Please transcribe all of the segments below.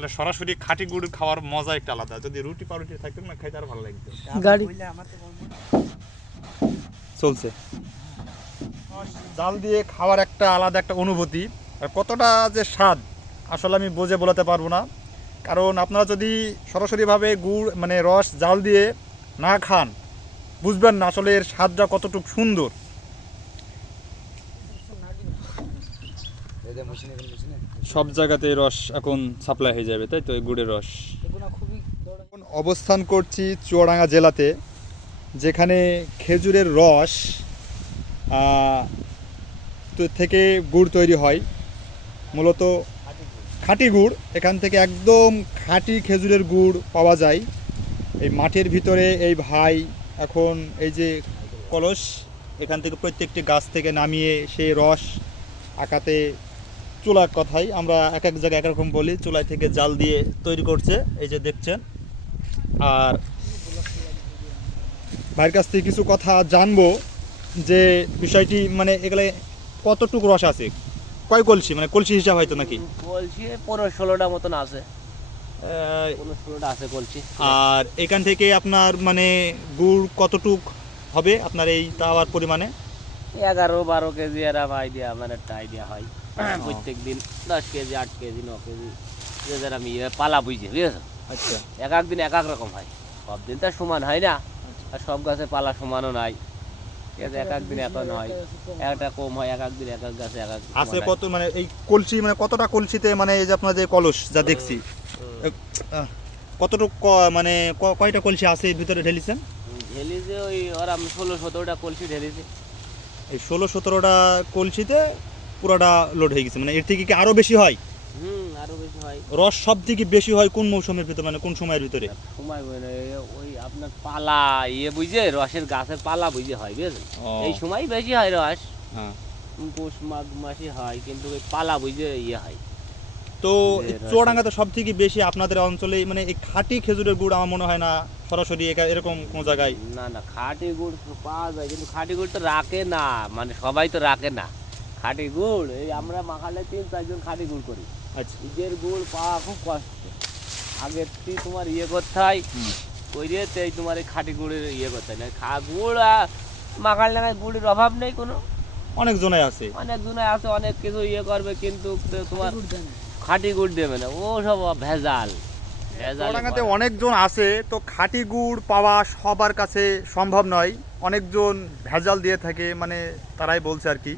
আসলে সরাসরি খাঁটি গুড় খাওয়ার মজা একটা আলাদা। যদি রুটি পাউরুটি থাকতো না খাইতে আর ভালো লাগতো। গাড়ি চলছে জাল দিয়ে খাওয়ার একটা আলাদা একটা অনুভূতি, আর কতটা যে স্বাদ আসলে আমি বুঝে বলাতে পারবো না। কারণ আপনারা যদি সরাসরিভাবে গুড় মানে রস জাল দিয়ে না খান বুঝবেন না আসলে এর স্বাদটা কতটুকু সুন্দর। সব জায়গাতে রস এখন সাপ্লাই হয়ে যাবে, তাই তো এই গুড়ের রস। এখন অবস্থান করছি চুয়াডাঙ্গা জেলাতে, যেখানে খেজুরের রস থেকে গুড় তৈরি হয়, মূলত খাঁটি গুড়। এখান থেকে একদম খাঁটি খেজুরের গুড় পাওয়া যায়। এই মাঠের ভিতরে এই ভাই এখন এই যে কলস, এখান থেকে প্রত্যেকটি গাছ থেকে নামিয়ে সেই রস আঁকাতে চুলার কথাই আমরা এক এক জায়গায় একরকম বলি, চুলায় থেকে জাল দিয়ে তৈরি করছে, এই যে দেখছেন। আর ভাইয়ের কাছ থেকে কিছু কথা জানবো যে বিষয়টি মানে এগুলো কতটুকু রস আছে, কয় কলসি, মানে কলসি হিসাব হয়তো নাকি কলসি 15-16টা মতন আছে, 15-16টা আছে কলসি। আর এখান থেকে আপনার মানে গুড় কতটুক হবে আপনার এই তাওয়ার পরিমাণে? 11-12 কেজি এরকম আইডিয়া, আমার একটা আইডিয়া হয় প্রত্যেক দিন। 10 কেজি, 8 কেজি, 9 কেজি, যে যার আমি পালা বুঝি, বুঝেছো? আচ্ছা, এক এক দিন এক এক রকম হয়, সব দিন তো সমান হয় না, আর সব গাছে পালা সমানও নাই, ঠিক আছে? এক এক দিন এক হয়, একটা কম হয়, এক এক দিন এক এক গাছে এক এক আছে কত মানে এই কলসি মানে কতটা কলসিতে মানে এই যে আপনার যে কলস যা দেখছি কতটুক মানে কয়টা কলসি আছে এর ভিতরে ঢেলিছেন? ঢেলিছে ওই ওরম 16-17টা কলসি ঢেলিছে। এই 16-17টা কলসিতে পুরোটা লোড হয়ে গেছে, মানে এর থেকে কি আরো বেশি হয়? আরো বেশি হয়। রস সব থেকে বেশি হয় কোন মৌসুমের ভিতরে, মানে কোন সময়ের ভিতরে? সময় হয় না, ওই আপনার পালা বুঝে, রসের গাছের পালা বুঝে হয়, বুঝেছেন? এই সময় বেশি হয় রস, হ্যাঁ। পৌষ মাঘ মাসে হয়, কিন্তু ওই পালা বুঝে হয়। তো চুয়াডাঙ্গাতে সব থেকে বেশি আপনাদের অঞ্চলে মানে এই খাঁটি খেজুরের গুড় আমার মনে হয় না সরাসরি এরকম কোনো জায়গায়। না, খাঁটি গুড় পাওয়া যায়, কিন্তু খাঁটি গুড় তো রাখে না, মানে সবাই তো রাখে না খাঁটি গুড়। এই আমরা মাখালে 3-4 জন খাঁটি গুড় করি। আচ্ছা, নিজের গুড় পাওয়া খুব কষ্ট, আগে তোমার করতে হয়, কইরে তোমার এই খাঁটি গুড়ের করতে হয় না। গুড় মাখাল লাগায় গুড়ের অভাব নেই কোনো, অনেক জনে আছে, অনেক জনে আছে, অনেক কিছু করবে, কিন্তু তোমার খাঁটি গুড় দেবে না, ও সব ভেজাল। চুয়াডাঙ্গাতে অনেকজন আছে, তো খাঁটি গুড় পাওয়া সবার কাছে সম্ভব নয়, অনেকজন ভেজাল দিয়ে থাকে, মানে তারাই বলছে আর কি।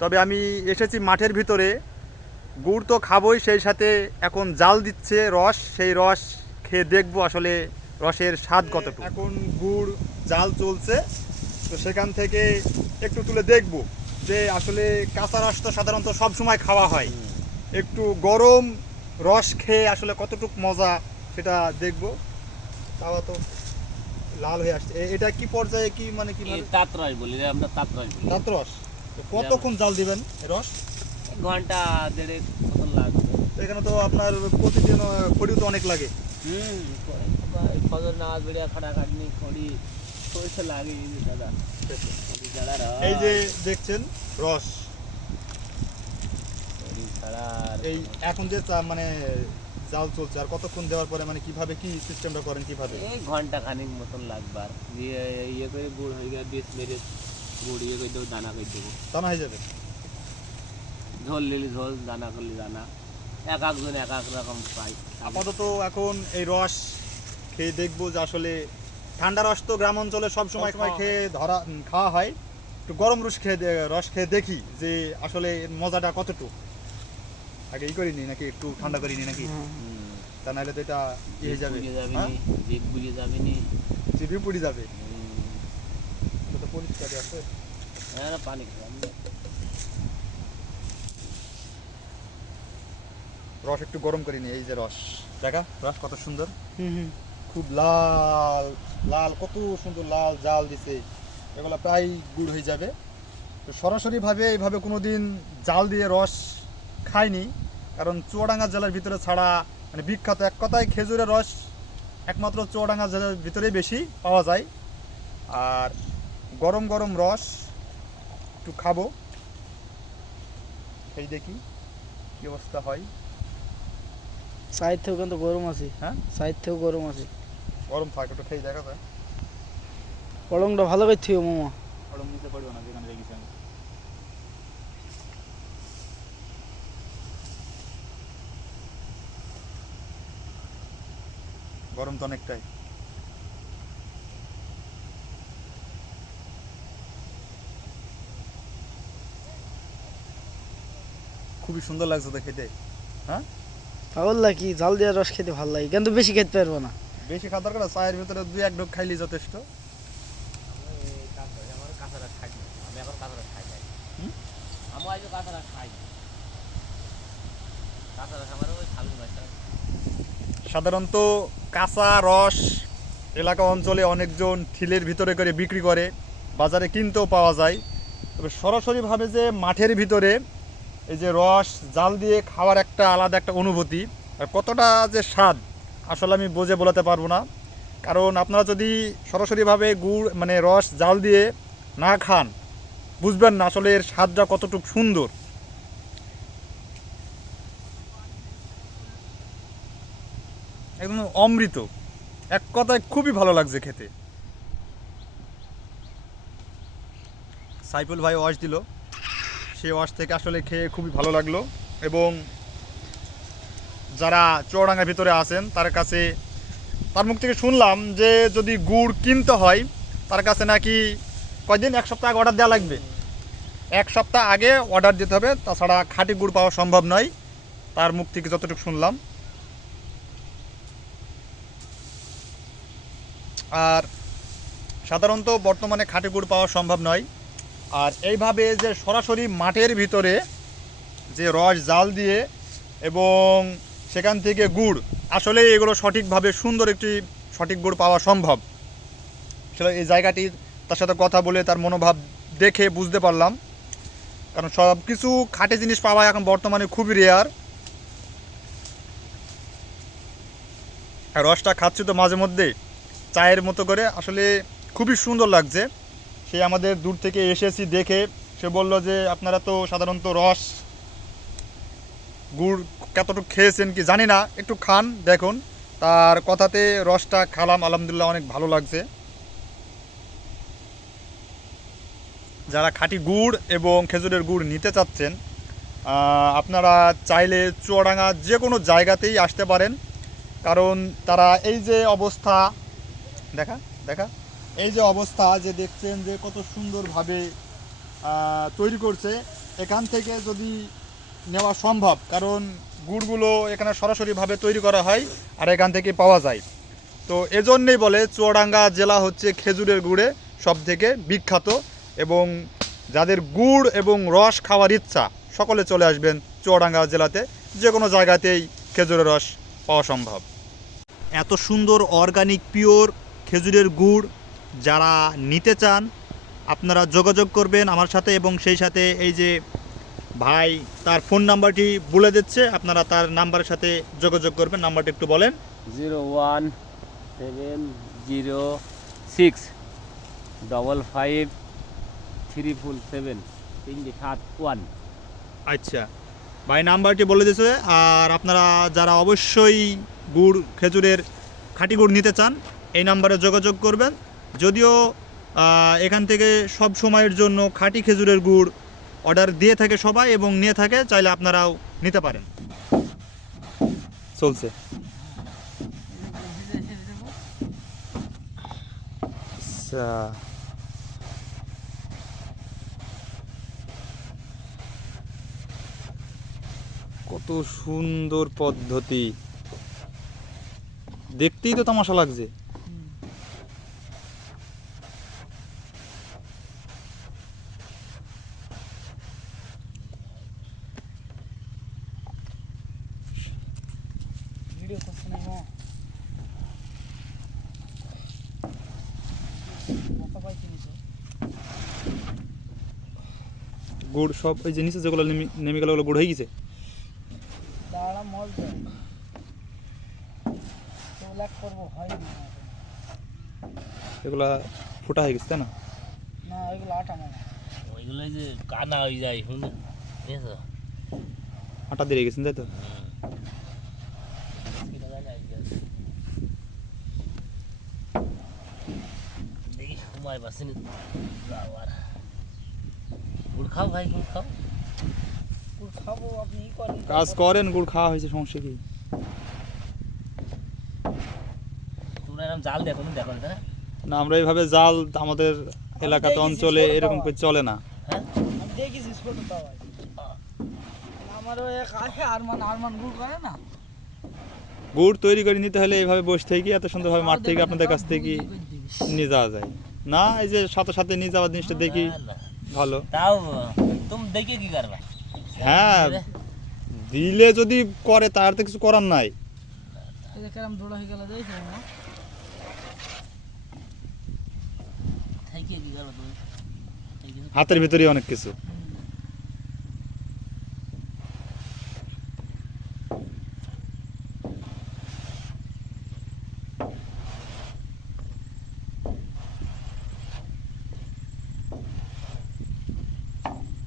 তবে আমি এসেছি মাঠের ভিতরে, গুড় তো খাবোই, সেই সাথে এখন জাল দিচ্ছে রস, সেই রস খেয়ে দেখবো আসলে রসের স্বাদ কতটুকু। এখন গুড় জাল চলছে, তো সেখান থেকে একটু তুলে দেখবো যে আসলে কাঁচা রস তো সাধারণত সব সময় খাওয়া হয়, একটু গরম রস খেয়ে আসলে কতটুকু মজা সেটা দেখবো। তাও তো লাল হয়ে আসছে, এটা কি পর্যায়ে কি মানে কি তাঁতরস বলি রে আমরা, তাঁতরস বলি। রস কতক্ষণ জাল দিবেন রস? ঘন্টা 1.5 মতন লাগবে। এখানে তো আপনার প্রতিদিন খড়িও তো অনেক লাগে। ফজর নামাজ বেরিয়ে খাটাখাটনি খড়ি পয়সা লাগে দাদা। এই যে দেখছেন রস, এই এখন যে মানে জাল চলছে, আর কতক্ষণ দেওয়ার পরে মানে কিভাবে কি সিস্টেমটা করেন কিভাবে? এই ঘন্টা খানিক মতন লাগবে, আর দিয়ে করে গুড় হয়ে গেলে 20 মিনিট গুড় করে দেবো, দানা করে দেবো, দানা হয়ে যাবে। ঝোল নিলি ঝোল, দানা করলি দানা, এক একজন এক এক রকম পাই। আপাতত এখন এই রস খেয়ে দেখবো যে আসলে ঠান্ডা রস তো গ্রাম অঞ্চলে সব সময় খেয়ে খাওয়া হয়, একটু গরম রস খেয়ে দেখি যে আসলে মজাটা কতটুকু। আগে করিনি নাকি, একটু ঠান্ডা করিনি নাকি, তা নাহলে তো এটা হয়ে যাবে, জিভ বুঝে যাবে নি, জিভে পুড়ে যাবে। তো পরিষ্কার আছে, হ্যাঁ পানি রস একটু গরম করিনি। এই যে রস দেখা, রস কত সুন্দর, খুব লাল লাল, কত সুন্দর লাল জাল দিছে, এগুলো প্রায় গুড় হয়ে যাবে। তো সরাসরিভাবে এইভাবে কোনো দিন জাল দিয়ে রস খাইনি, কারণ চুয়াডাঙ্গা জেলার ভিতরে ছাড়া মানে বিখ্যাত এক কথায় খেজুরের রস একমাত্র চুয়াডাঙ্গা জেলার ভিতরেই বেশি পাওয়া যায়। আর গরম গরম রস একটু খাবো, এই দেখি কী অবস্থা হয়। সাইড থেকেও কিন্তু গরম আছে, হ্যাঁ সাইড থেকেও গরম আছে। গরম থাকে, একটু খেয়ে দেখা যায়। পলংটা ভালো করে থিও মামা। গরম নিতে পারবো না যেখানে রেখেছি আমি। গরম তো অনেকটাই। খুবই সুন্দর লাগছে তো খেতে। হ্যাঁ পাগল কি জাল দেওয়ার রস খেতে ভালো লাগে, কিন্তু বেশি খেতে পারবো না। বেশি খাওয়ার দরকার না, চায়ের ভিতরে 2-1 ঢোক খাইলেই যথেষ্ট। আমার কাঁচাটা খাই না, আমি এখন কাঁচাটা খাই নাই। হুম? আমি আজও কাঁচাটা খাই না। কাঁচাটা আমার ওই খাবি বাচ্চা। সাধারণত কাঁচা রস এলাকা অঞ্চলে অনেকজন ঠিলের ভিতরে করে বিক্রি করে, বাজারে কিনতেও পাওয়া যায়। তবে সরাসরিভাবে যে মাঠের ভিতরে এই যে রস জাল দিয়ে খাওয়ার একটা আলাদা একটা অনুভূতি, আর কতটা যে স্বাদ আসলে আমি বুঝে বলাতে পারবো না। কারণ আপনারা যদি সরাসরিভাবে গুড় মানে রস জাল দিয়ে না খান, বুঝবেন না আসলে এর স্বাদটা কতটুকু সুন্দর। একদম অমৃত, এক কথায় খুবই ভালো লাগছে খেতে। সাইফুল ভাই ওয়াশ দিল, সেই ওয়াশ থেকে আসলে খেয়ে খুবই ভালো লাগলো। এবং যারা চুয়াডাঙ্গার ভিতরে আছেন তার কাছে, তার মুখ থেকে শুনলাম যে যদি গুড় কিনতে হয় তার কাছে নাকি কয়দিন, 1 সপ্তাহ আগে অর্ডার দেওয়া লাগবে। 1 সপ্তাহ আগে অর্ডার দিতে হবে, তাছাড়া খাঁটি গুড় পাওয়া সম্ভব নয়, তার মুখ থেকে যতটুকু শুনলাম। আর সাধারণত বর্তমানে খাঁটি গুড় পাওয়া সম্ভব নয়। আর এইভাবে যে সরাসরি মাঠের ভিতরে যে রস জাল দিয়ে এবং সেখান থেকে গুড়, আসলে এগুলো সঠিকভাবে সুন্দর একটি সঠিক গুড় পাওয়া সম্ভব। আসলে এই জায়গাটির তার সাথে কথা বলে তার মনোভাব দেখে বুঝতে পারলাম। কারণ সব কিছু খাঁটি জিনিস পাওয়া এখন বর্তমানে খুবই রেয়ার। আর রসটা খাচ্ছি তো মাঝে মধ্যে চায়ের মতো করে, আসলে খুবই সুন্দর লাগছে। সে আমাদের দূর থেকে এসেছি দেখে সে বলল যে আপনারা তো সাধারণত রস গুড় কতটুকু খেয়েছেন কি জানি না, একটু খান দেখুন। তার কথাতে রসটা খালাম, আলহামদুলিল্লাহ অনেক ভালো লাগছে। যারা খাঁটি গুড় এবং খেজুরের গুড় নিতে চাচ্ছেন, আপনারা চাইলে চুয়াডাঙ্গা যে কোনো জায়গাতেই আসতে পারেন। কারণ তারা এই যে অবস্থা, দেখা দেখা এই যে অবস্থা যে দেখছেন যে কত সুন্দরভাবে তৈরি করছে, এখান থেকে যদি নেওয়া সম্ভব, কারণ গুড়গুলো এখানে সরাসরিভাবে তৈরি করা হয় আর এখান থেকে পাওয়া যায়। তো এজন্যই বলে চুয়াডাঙ্গা জেলা হচ্ছে খেজুরের গুড়ে সবথেকে বিখ্যাত। এবং যাদের গুড় এবং রস খাওয়ার ইচ্ছা সকলে চলে আসবেন চুয়াডাঙ্গা জেলাতে, যে কোনো জায়গাতেই খেজুরের রস পাওয়া সম্ভব। এত সুন্দর অর্গানিক পিওর খেজুরের গুড় যারা নিতে চান আপনারা যোগাযোগ করবেন আমার সাথে, এবং সেই সাথে এই যে ভাই তার ফোন নাম্বারটি বলে দিচ্ছে, আপনারা তার নাম্বারের সাথে যোগাযোগ করবেন। নাম্বারটি একটু বলেন। 017065537 আচ্ছা, ভাই নাম্বারটি বলে দিয়েছে। আর আপনারা যারা অবশ্যই গুড় খেজুরের খাঁটি গুড় নিতে চান এই নাম্বারে যোগাযোগ করবেন। যদিও এখান থেকে সব সময়ের জন্য খাঁটি খেজুরের গুড় অর্ডার দিয়ে থাকে সবাই এবং নিয়ে থাকে, চাইলে আপনারাও নিতে পারেন। চলছে আচ্ছা, কত সুন্দর পদ্ধতি, দেখতেই তো তামাশা লাগছে। ভিডিও করছে না মামা, মাথা পাইছি নিচে। গুড় সব এই যে নিচে যেগুলো নেমে গেল, ওগুলো গুড় হয়ে গেছে। দাঁড়া মজ দেয় তো লাগ করবো, হয়নি না এখন। এগুলা ফোটা হয়ে গেছে তাই না? না ওইগুলো আটা মামা। ওইগুলো যে কানা হয়ে যায় শুনে, বুঝেছো? আটা দিয়ে গেছেন তাই তো। দেখি সময় পাচ্ছি না যাওয়ার। গুড় খাও ভাই, গুড় খাও। গুড় খাবো, আপনি ই করেন। কাজ করেন, গুড় খাওয়া হয়েছে, সমস্যা কি? তোমরা এরকম জাল দেখো না, দেখো না? না, আমরা এইভাবে জাল আমাদের এলাকাতে অঞ্চলে এরকম করে চলে না। হ্যাঁ, আমি দেখেছি ছোট তাওয়ায়। আমারও এক আছে আরমান গুড় করে না। গুড় তৈরি করে নিতে হলে এইভাবে বসে থেকে এত সুন্দরভাবে মাঠ থেকে আপনাদের কাছ থেকে নিয়ে যাওয়া যায় না। এই যে সাথে সাথে নিয়ে যাওয়ার জিনিসটা দেখি না, না। ভালো। তাও তুমি দেখে কি করবা? হ্যাঁ, দিলে যদি করে তার তো কিছু করার নাই। এই যে কেরম দৌড়া হয়ে গেল দেখছো না? থাইকে কি করবা তুমি? থাইকে- হাতের ভিতরে অনেক কিছু।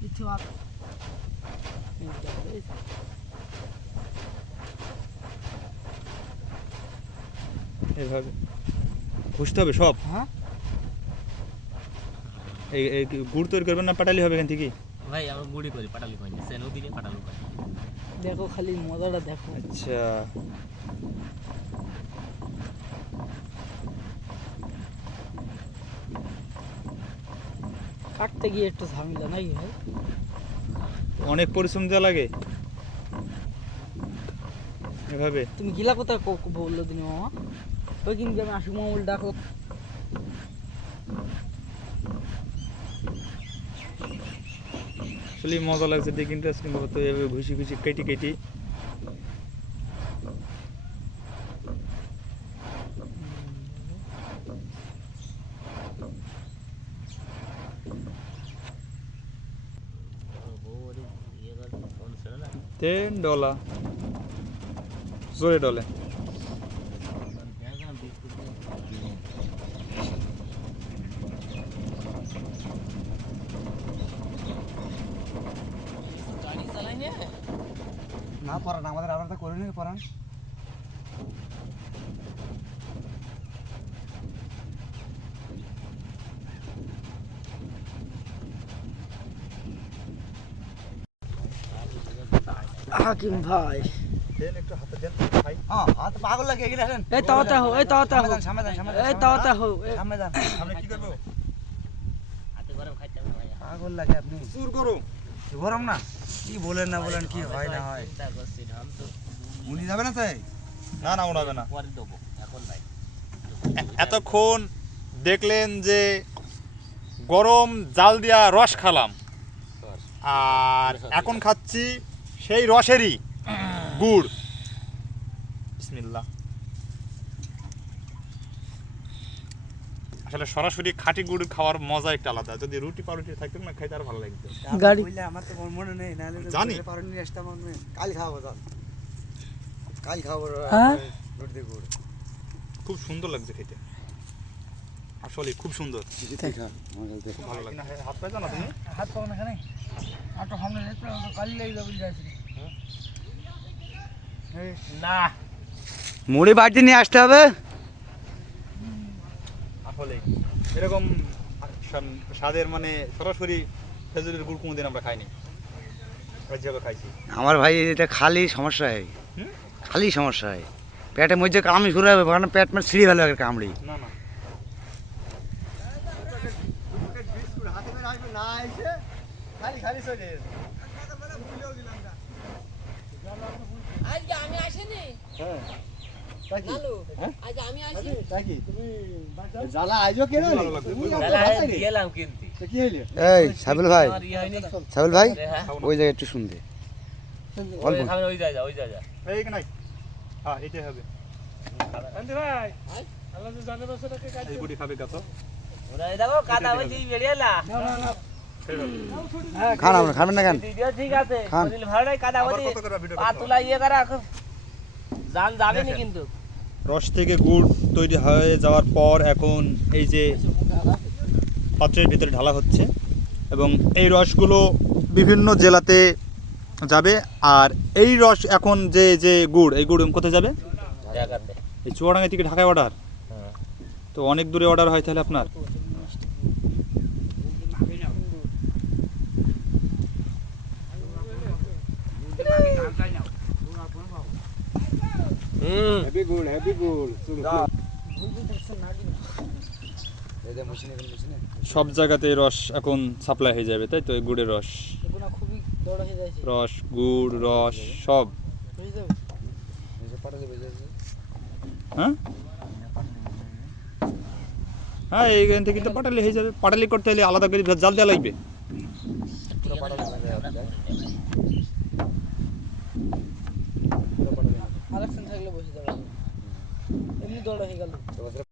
কিছু আর এইভাবে ঘুষতে হবে সব। হ্যাঁ, এই গুড় তৈরি করবেন না পাটালি হবে এখান থেকে? ভাই আমরা গুড়ি করি, পাটালি করি না, সে নদীরে পাটালু করি। দেখো খালি মজাটা দেখো। আচ্ছা, কাটতে গিয়ে একটু ঝামেলা নাকি ভাই? অনেক পরিশ্রম দেওয়া লাগে এভাবে। তুমি গিলা কোথায় বললো দিনি মামা? ওই কিন্তু আমি আশিক মামুল ডাকো। আসলে মজা লাগছে দেখে, ইন্টারেস্টিং হতো এভাবে ঘুষি ঘুষি কেটে কেটে। $10 জোরে ডলে। গাড়ি চালাই না? না পড়ান, আমাদের আবার করে নিয়ে পড়ান। হাকিম ভাই, দেন একটু হাতে দেন ভাই। হ্যাঁ, হাত পাগল লাগে এগুলা দেন। এই তাওয়াতে হো, এই তাওয়াতে হো, সামনে যান, সামনে যান, এই তাওয়াতে হো। সামনে যান। আমরা কি করব? হাতে গরম খাইতে হবে ভাই। পাগল লাগে আপনি। চুর করো। গরম না? কি বলেন না বলেন, কি হয় না হয়। চিন্তা করছি, ধান তো উনি যাবে না তাই? না না, উড়াবে না। পরে দেবো, এখন ভাই। এতক্ষণ দেখলেন যে গরম জাল দিয়া রস খালাম, আর এখন খাচ্ছি সেই রসেরই গুড়। বিসমিল্লাহ। আসলে সরাসরি খাঁটি গুড় খাওয়ার মজা একটা আলাদা। যদি রুটি পাউরুটি থাকতো না, খাইতে আর ভালো লাগতো। গাড়ি- বললে আমার তো মনে নেই, নাহলে তো জানি। পারুন নিয়ে আসতাম আমি। কাল খাবো যান। কাল খাবো হ্যাঁ? রুটি দিয়ে গুড়। খুব সুন্দর লাগছে খেতে, আসলে খুব সুন্দর, খুব ভালো লাগছে। হাত পাইছো না তুমি? হাত পাও না এখানে? আর তো সামনে যেতে হবে, কালি লেগে যাবে যাইছি। না, মুড়ি বাড়িতে নিয়ে আসতে হবে। আসলে এরকম স্বাদের মানে সরাসরি খেজুরের গুড় কোনোদিন আমরা খাইনি, যেভাবে খাইছি। আমার ভাই এটা খালি সমস্যা হয়, হুম? খালি সমস্যা হয়। পেটের মধ্যে কামড়ি শুরু হবে, কারণ পেট মানে ছিঁড়ে ফেলে কামড়ি। না না, আজকে আমি আসিনি। লালু, আজ আমি আসি। জ্বালা আইজো কেন? ভালো লাগছে, খুবই ভালো। তাহলে গেলাম কিন্তু। এই সাবিল ভাই, আমার ইয়ে হয়নি? সাবিল ভাই হ্যাঁ, ওই জায়গায় একটু শুনতে। ওই খাবে, ওই যায় যা, ওই যায় যা। এই নাই, হ্যাঁ এটাই হবে। এই গুড়ি খাবে কত? ওরা এই দেখো কাদা বলছি বেরিয়ে এলা। খান আপনার খাবেন না কেন? ভিডিও ঠিক আছে, খান। শরীর ভালো নাই, কাদা আবার বলছি কত করে ভিডিও করতে হবে? পাতুলা ইয়ে করা এখন জান যাবেনি কিন্তু। রস থেকে গুড় তৈরি হয়ে যাওয়ার পর এখন এই যে পাত্রের ভিতরে ঢালা হচ্ছে, এবং এই রসগুলো বিভিন্ন জেলাতে যাবে। আর এই রস এখন যে যে গুড়, এই গুড় কোথায় যাবে? জায়গাতে। এই চুয়াডাঙ্গা থেকে ঢাকায় অর্ডার, হ্যাঁ। তো অনেক দূরে অর্ডার হয় তাহলে আপনার? হুম। সব জায়গাতে এই রস এখন সাপ্লাই হয়ে যাবে, তাই তো? এই গুড়ের রস, এগুলো খুবই বড় হয়ে যাচ্ছে রস গুড় রস সব। বুঝে যাবে হ্যাঁ হ্যাঁ, এইখান থেকে তো পাটালি হয়ে যাবে। পাটালি করতে হলে আলাদা করে জাল দেওয়া লাগবে। আরেকজন থাকলে বসে যাবে এমনি দৌড় হয়ে গেল